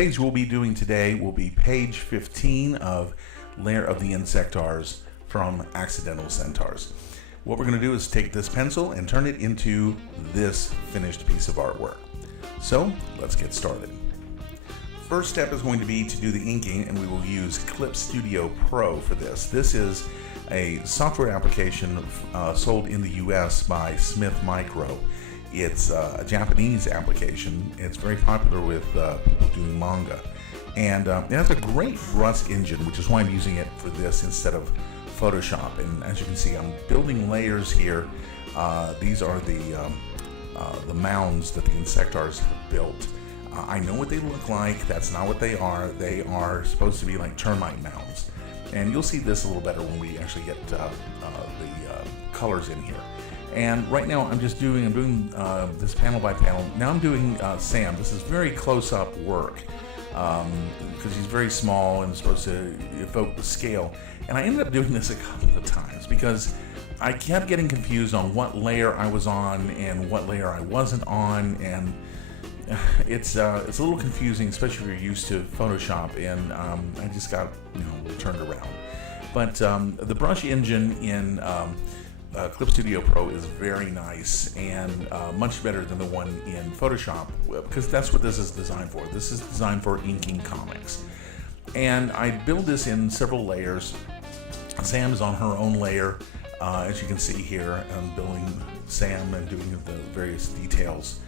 page we'll be doing today will be page 15 of Lair of the Insectaurs from Accidental Centaurs. What we're going to do is take this pencil and turn it into this finished piece of artwork. So let's get started. First step is going to be to do the inking, and we will use Clip Studio Pro for this. This is a software application sold in the US by Smith Micro. It's a Japanese application. It's very popular with people doing manga. And it has a great brush engine, which is why I'm using it for this instead of Photoshop. And as you can see, I'm building layers here. These are the mounds that the Insectaurs have built. I know what they look like. That's not what they are. They are supposed to be like termite mounds. And you'll see this a little better when we actually get the colors in here. And right now I'm doing this panel by panel. Now I'm doing Sam. This is very close-up work because he's very small and supposed to evoke the scale. And I ended up doing this a couple of times because I kept getting confused on what layer I was on and what layer I wasn't on, and it's a little confusing, especially if you're used to Photoshop. And I just got turned around. But the brush engine in Clip Studio Pro is very nice and much better than the one in Photoshop, because that's what this is designed for. This is designed for inking comics. And I build this in several layers. Sam's on her own layer. As you can see here, I'm building Sam and doing the various details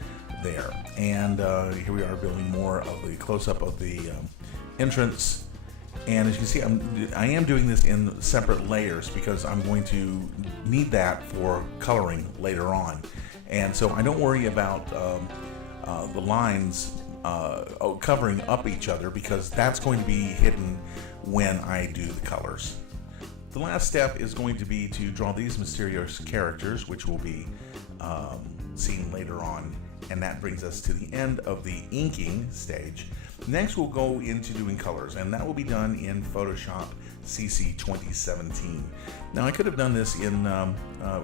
there. And here we are building more of the close-up of the entrance. And as you can see, I am doing this in separate layers because I'm going to need that for coloring later on. And so I don't worry about the lines covering up each other, because that's going to be hidden when I do the colors. The last step is going to be to draw these mysterious characters, which will be seen later on. And that brings us to the end of the inking stage. Next, we'll go into doing colors, and that will be done in Photoshop CC 2017. Now, I could have done this in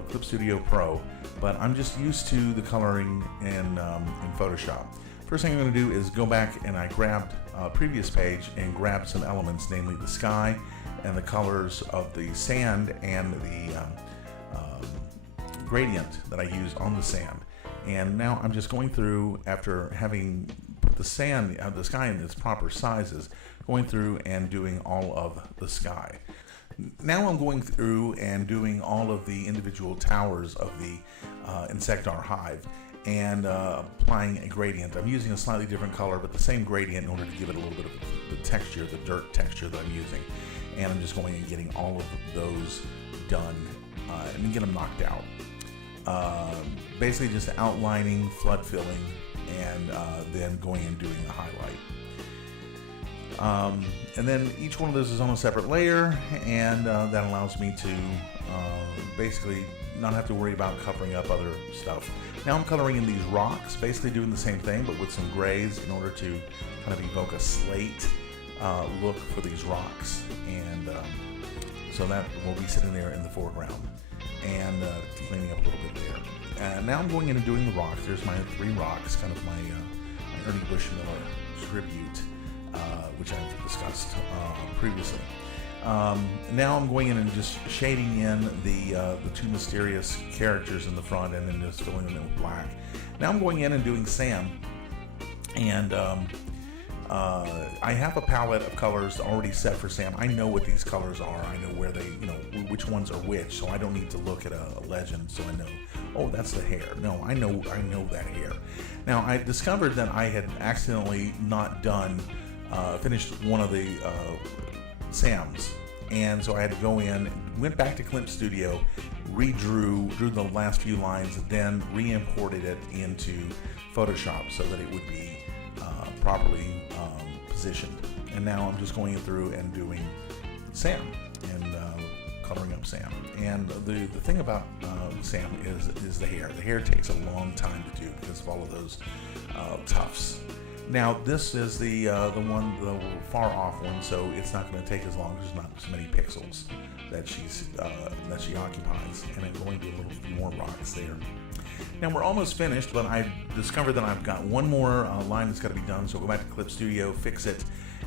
Clip Studio Pro, but I'm just used to the coloring in Photoshop. First thing I'm going to do is go back, and I grabbed a previous page and grabbed some elements, namely the sky and the colors of the sand and the gradient that I used on the sand. And now I'm just going through, after having put the sky in its proper sizes, going through and doing all of the sky. Now I'm going through and doing all of the individual towers of the Insectar hive and applying a gradient. I'm using a slightly different color, but the same gradient in order to give it a little bit of the texture, the dirt texture that I'm using. And I'm just going and getting all of those done and get them knocked out. Basically just outlining, flood filling, and then going and doing the highlight. And then each one of those is on a separate layer, and that allows me to basically not have to worry about covering up other stuff. Now I'm coloring in these rocks, basically doing the same thing but with some grays in order to kind of evoke a slate look for these rocks. And so that will be sitting there in the foreground and cleaning up a little bit there. Now I'm going in and doing the rocks. There's my 3 rocks, kind of my Ernie Bush Miller tribute, which I've discussed previously. Now I'm going in and just shading in the 2 mysterious characters in the front, and then just filling them in with black. Now I'm going in and doing Sam, and I have a palette of colors already set for Sam. I know what these colors are. I know where they, which ones are which, so I don't need to look at a legend so I know, oh, that's the hair. No, I know that hair. Now, I discovered that I had accidentally not finished one of the Sams, and so I had to go in, went back to Clip Studio, drew the last few lines, and then re-imported it into Photoshop so that it would be properly positioned. And now I'm just going through and doing Sam and coloring up Sam. And the thing about Sam is the hair. The hair takes a long time to do because of all of those tufts. Now this is the far off one, so it's not going to take as long. There's not so many pixels that she occupies, and I'm going to do a little few more rocks there. Now we're almost finished, but I discovered that I've got one more line that's got to be done. So go back to Clip Studio, fix it,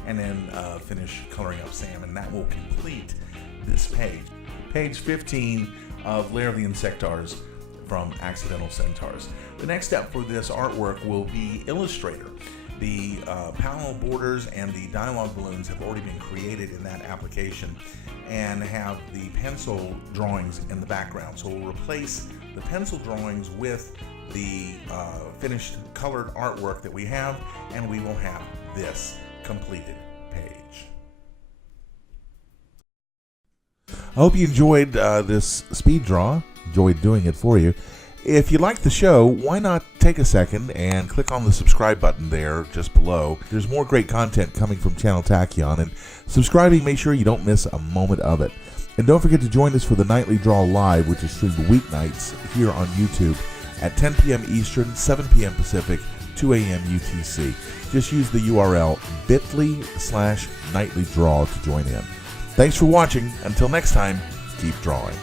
and then finish coloring up Sam, and that will complete this page. Page 15 of Lair of the Insectaurs from Accidental Centaurs. The next step for this artwork will be Illustrator. The panel borders and the dialogue balloons have already been created in that application and have the pencil drawings in the background. So we'll replace the pencil drawings with the finished colored artwork that we have, and we will have this completed page. I hope you enjoyed this speed draw, enjoyed doing it for you. If you like the show, why not take a second and click on the subscribe button there just below. There's more great content coming from Channel Tachyon, and subscribing, make sure you don't miss a moment of it. And don't forget to join us for the Nightly Draw Live, which is streamed weeknights here on YouTube at 10 p.m. Eastern, 7 p.m. Pacific, 2 a.m. UTC. Just use the URL bit.ly/nightlydraw to join in. Thanks for watching. Until next time, keep drawing.